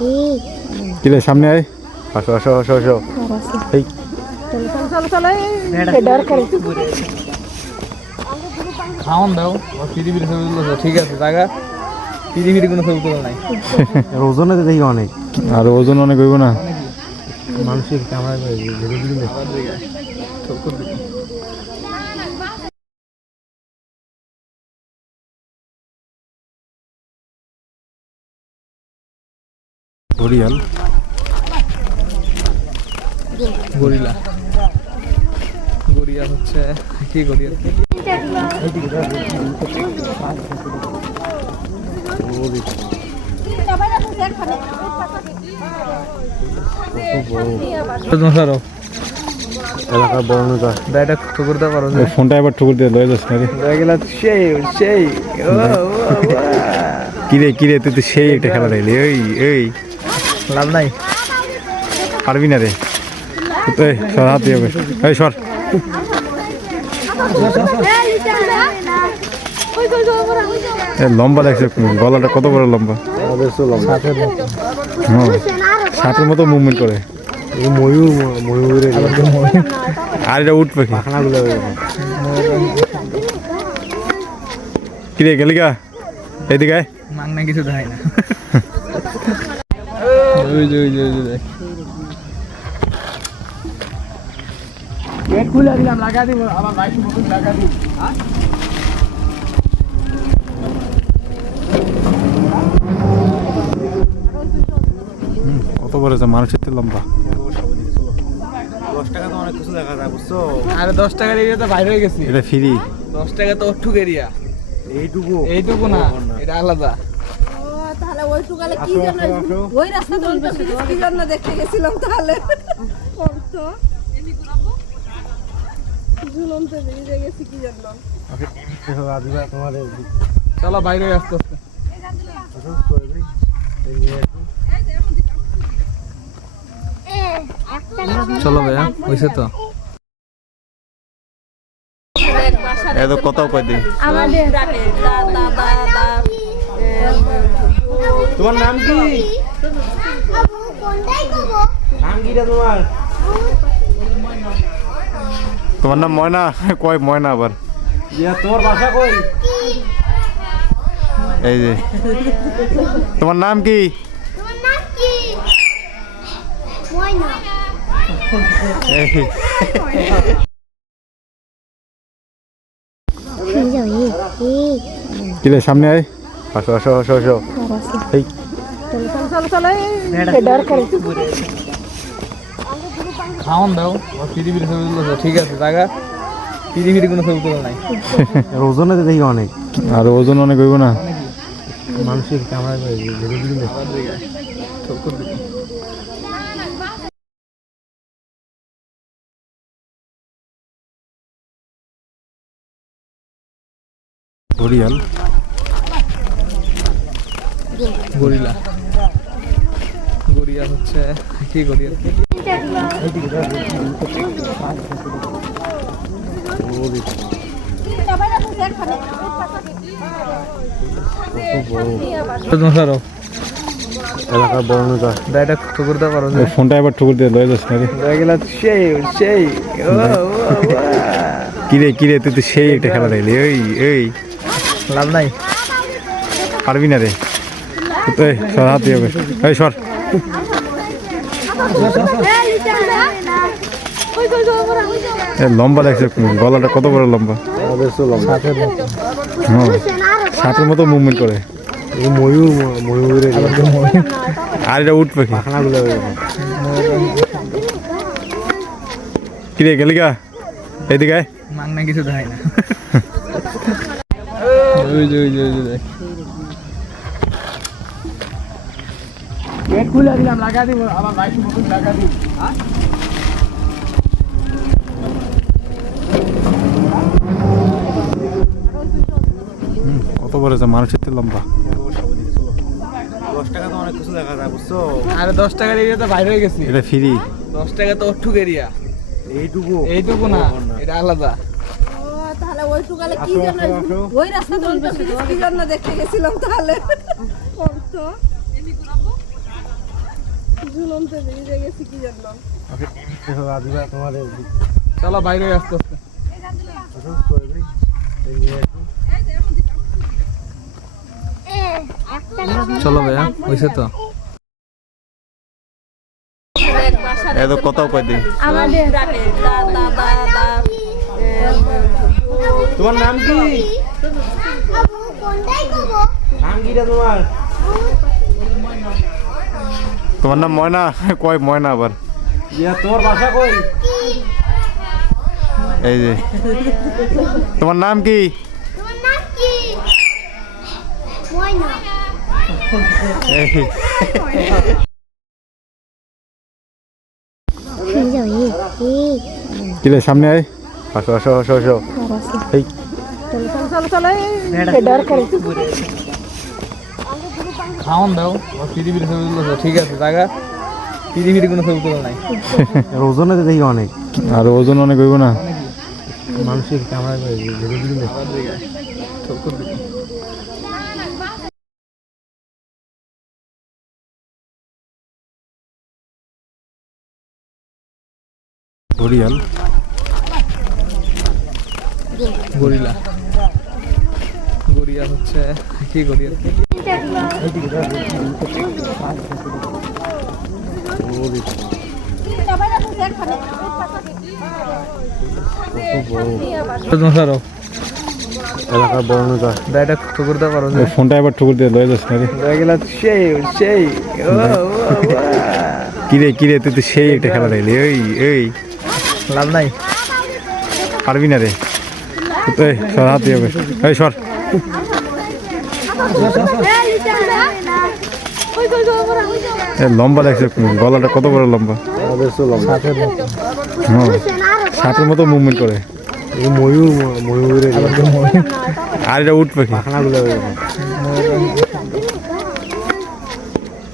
কিরে সামনে আয়, আসো আসো আসো আসো। এই খাওয়ান দাও পৃথিবীর ছবি তুলছো, ঠিক আছে জায়গা পৃথিবীর কোনো ছবি তোলা নাই। ওজনে তো দেখি অনেক, আর ওজন অনেক হইব না। মানুষের ক্যামেরা ঘড়িয়াল, গরিলা গরিয়া হচ্ছে কি গরিয়া এলাকার বড় নেতা। ব্যাটা ঠুকুরতে পারো যে ফোনটা এবার ঠুকুর দিয়ে লয়ে যাস না রে। গেলা সেই সেই কিরে কিরে তুই তো সেই একটা খেলা দেখলি। এই এই লাভ নাই। পারবি না রে। এই সর হাত দিয়ে, এই সর। লম্বা দেখছে, গলাটা কত বড় লম্বা। সাপের মতো মুভমেন্ট করে। ময়ূরের আর এটা উঠ পাখি। খানাগুলো কিরে গেলি গা এইদিকে আয়। মাংনা কিছু দেয় না। ওই যে ওই যে ওই যে গেট খুলে দিলাম, লাগা দিব আবার বাইক মতন লাগা দিব। কত বড় আছে মানুষের তো লম্বা। 10 টাকা তো অনেক কিছু দেখা যায়, বুঝছো? আরে 10 টাকার এরিয়া তো বাইরে হয়ে গেছি। এটা ফ্রি। 10 টাকা তো অঠুক এরিয়া, এইটুকু এইটুকু না, এটা আলাদা। তাহলে ওইটুকালে কি জন্য ওই রাস্তা কি জন্য দেখতে গেছিলাম তাহলে তো জুলুম তো বেরিয়ে গেছি কি জন্য। তোমাদের চলো বাইরে আস্তে আস্তে চলো ভাইয়া, হয়েছে তো। এত কত কয় দিন। আমাদের দাদা তোমার নাম কি? নাম কিটা তোমার? তোমার নাম ময়না? কয় ময়না আবার। তোমার বাসা কই? এই যে তোমার নাম কি? কিরে সামনে আয়, আসো আসো আসো আসো। এই খাওয়ান দাও পৃথিবীর ছবি তুলছো, ঠিক আছে জায়গা পৃথিবীর কোনো ছবি তোলা নাই। ওজনে তো দেখি অনেক, আর ওজন অনেক হইব না। মানুষের ক্যামেরা ঘড়িয়াল, গরিলা গরিয়া হচ্ছে কি গরিয়া এলাকার বড় নেতা। ব্যাটা ঠুকুরতে পারো যে ফোনটা এবার ঠুকুর দিয়ে লয়ে যাস না রে। গেলা সেই সেই কিরে কিরে তুই তো সেই একটা খেলা দেখলি। এই এই লাভ নাই। পারবি না রে। এই সর হাত দিয়ে, এই সর। লম্বা দেখছে, গলাটা কত বড় লম্বা। সাপের মতো মুভমেন্ট করে। ময়ূরের আর এটা উঠ পাখি। খানাগুলো কিরে গেলি গা এইদিকে আয়। মাংনা কিছু দেয় না। ওই যে ওই যে ওই যে গেট খুলে দিলাম, লাগা দিব আবার বাইক মতন লাগা দিব। কত বড় আছে মানুষের তো লম্বা। 10 টাকা তো অনেক কিছু দেখা যায়, বুঝছো? আরে 10 টাকার এরিয়া তো বাইরে হয়ে গেছি। এটা ফ্রি। 10 টাকা তো অঠুক এরিয়া, এইটুকু এইটুকু না, এটা আলাদা। তাহলে ওইটুকালে কি জন্য ওই রাস্তা কি জন্য দেখতে গেছিলাম তাহলে তো ঝুলনতে বেরিয়ে গেছি কি জন্য আদিবা তোমাদের চলো বাইরে আসতে আসতে অসুস্থ হয়ে যাই এই নিয়ে একটু চলো ভাইয়া হয়েছে তো এত কথাও কই দিই আমাদের দাদা দাদা তোমার নাম কি নাম কিটা তোমার তোমার নাম ময়না কয় ময়না আবার ইয়া তোমার বাসা কই এই যে তোমার নাম কি তোমার নাম কি? ময়না। এই কি রে সামনে আয় আসো আসো আসো আসো এই খাওয়ান দাও পৃথিবীর ছবি তুলছো ঠিক আছে জায়গা পৃথিবীর কোনো ছবি তোলা নাই ওজনে তো দেখি অনেক আর ওজন অনেক হইব না মানুষের ক্যামেরা করে ঘড়িয়াল গরিলা গরিয়া হচ্ছে কি গরিয়া এলাকার বড় নেতা এটা ঠুকুর দিতে পারো যে ফোনটা এবার ঠুকুর দিয়ে লয়ে যাস না রে গেলা সেই সেই কিরে তুই তো সেই একটা খেলা দেখলি এই লাভ নাই পারবি না রে এই সর হাত দিয়ে এই সর এ লম্বা লাগছে গলাটা কত বড় লম্বা হ্যাঁ সাপের মতো মুভমেন্ট করে ময়ূরের আর এটা উঠ পাখি খানাগুলো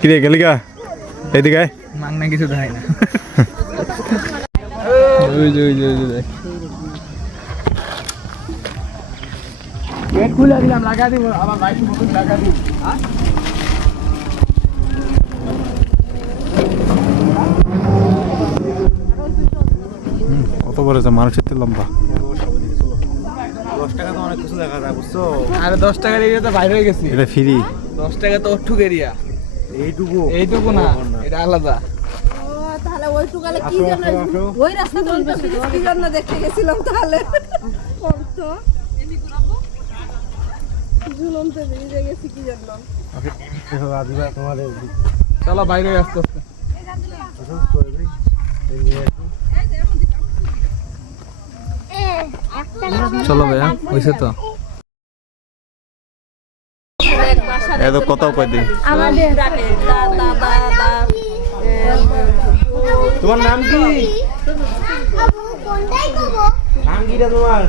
কিরে গেলি গা এইদিকে আয়। মাংনা কিছু দেয় না ওই যে দেখ গেট খুলে দিলাম লাগা দিব আবার বাইক মতো লাগা দিব কত বড় আছে মানুষের তো লম্বা 10 টাকা তো অনেক কিছু দেখা যায় বুঝছো আরে 10 টাকার এরিয়া তো বাইরে হয়ে গেছি এটা ফ্রি 10 টাকা তো অঠুক এরিয়া এইটুকু না এটা আলাদা তাহলে ওইটুকালে কি জন্য ওই রাস্তা কি জন্য দেখতে গেছিলাম তাহলে তো ঝুলনতে বেরিয়ে গেছি কি জন্য আদিবা তোমাদের চলো বাইরে আসতে আসতে অসুস্থ হয়ে যাই এই নিয়ে একটু চলো ভাইয়া হয়েছে তো এত কথাও কই দিই আমাদের দাদা দাদা তোমার নাম কি নাম কিটা তোমার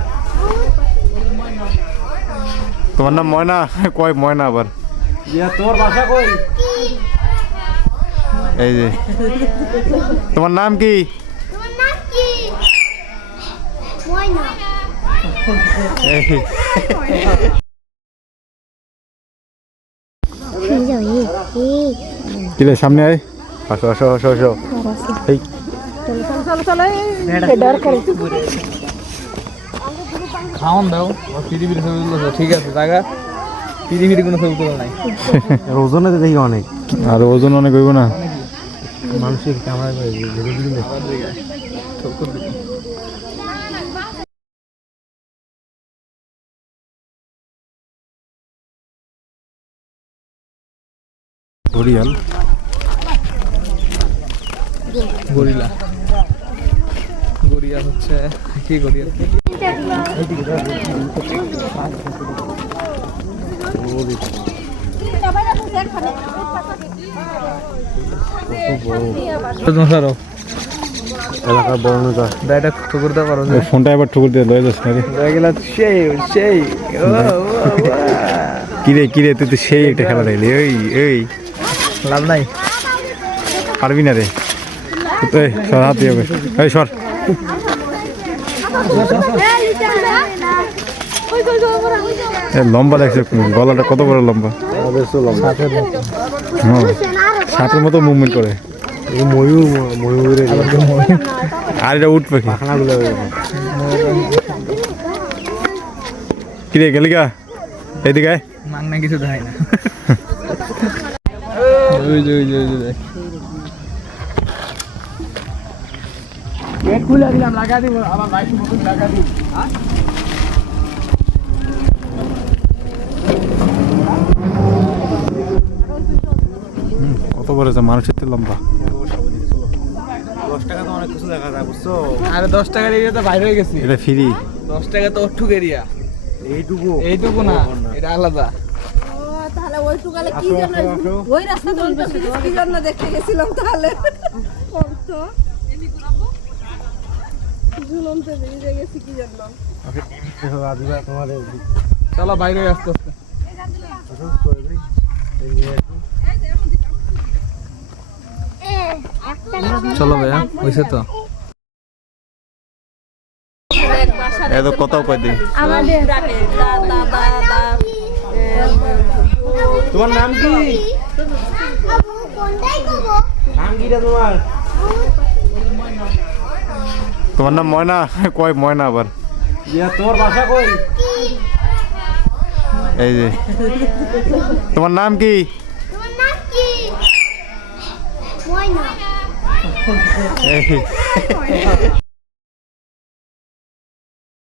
তোমার নাম ময়না কয় ময়না আবার ইয়া তোমার বাসা কই এই যে তোমার নাম কি তোমার নাম কি? ময়না। এই কি রে সামনে আয় আসো আসো আসো আসো এই খাওয়ান দাও পৃথিবীর ছবি তুলছো ঠিক আছে জায়গা পৃথিবীর কোনো ছবি তোলা নাই ওজনে তো দেখি অনেক আর ওজন অনেক হইব না মানুষের ক্যামেরা করে ঘড়িয়াল গরিলা গরিয়া হচ্ছে কি গরিয়া এলাকার বড় নেতা এটা ঠুকুর দিতে পারো যে ফোনটা এবার ঠুকুর দিয়ে লয়ে যাস না রে গেলা সেই সেই কিরে তুই তো সেই একটা খেলা দেখলি এই লাভ নাই পারবি না রে এই সর হাত দিয়ে এই সর এ লম্বা লাগছে গলাটা কত বড় লম্বা হ্যাঁ সাপের মতো মুভমেন্ট করে ময়ূরের আর এটা উঠ পাখি পাখানাগুলো কিরে গেলি গা এইদিকে আয়। মাংনা কিছু দেয় না ওই যে দেখ গেট খুলে দিলাম লাগা দিব আবার বাইক মতন লাগা দিব কত বড় আছে মানুষের তো লম্বা 10 টাকা তো অনেক কিছু দেখা যায় বুঝছো আরে 10 টাকার এরিয়া তো বাইরে হয়ে গেছি এটা ফ্রি 10 টাকা তো অট্টুক এরিয়া এইটুকু না এটা আলাদা ও, তাহলে ওইটুকালে কি জন্য ওই রাস্তা কি জন্য দেখতে গেছিলাম তাহলে তো ঝুলনতে বেরিয়ে গেছি কি জন্য তোমাদের চলো বাইরে হয়ে আস্তে আস্তে চলো ভাইয়া হয়েছে তো এত কত কয় দিন আমাদের দাদা তোমার নাম কি আবু কোনটাই দেবো নাম কিটা তোমার তোমার নাম ময়না কয় ময়না আবার তোমার বাসা কই এই যে তোমার নাম কি তোমার নাম কি ময়না এই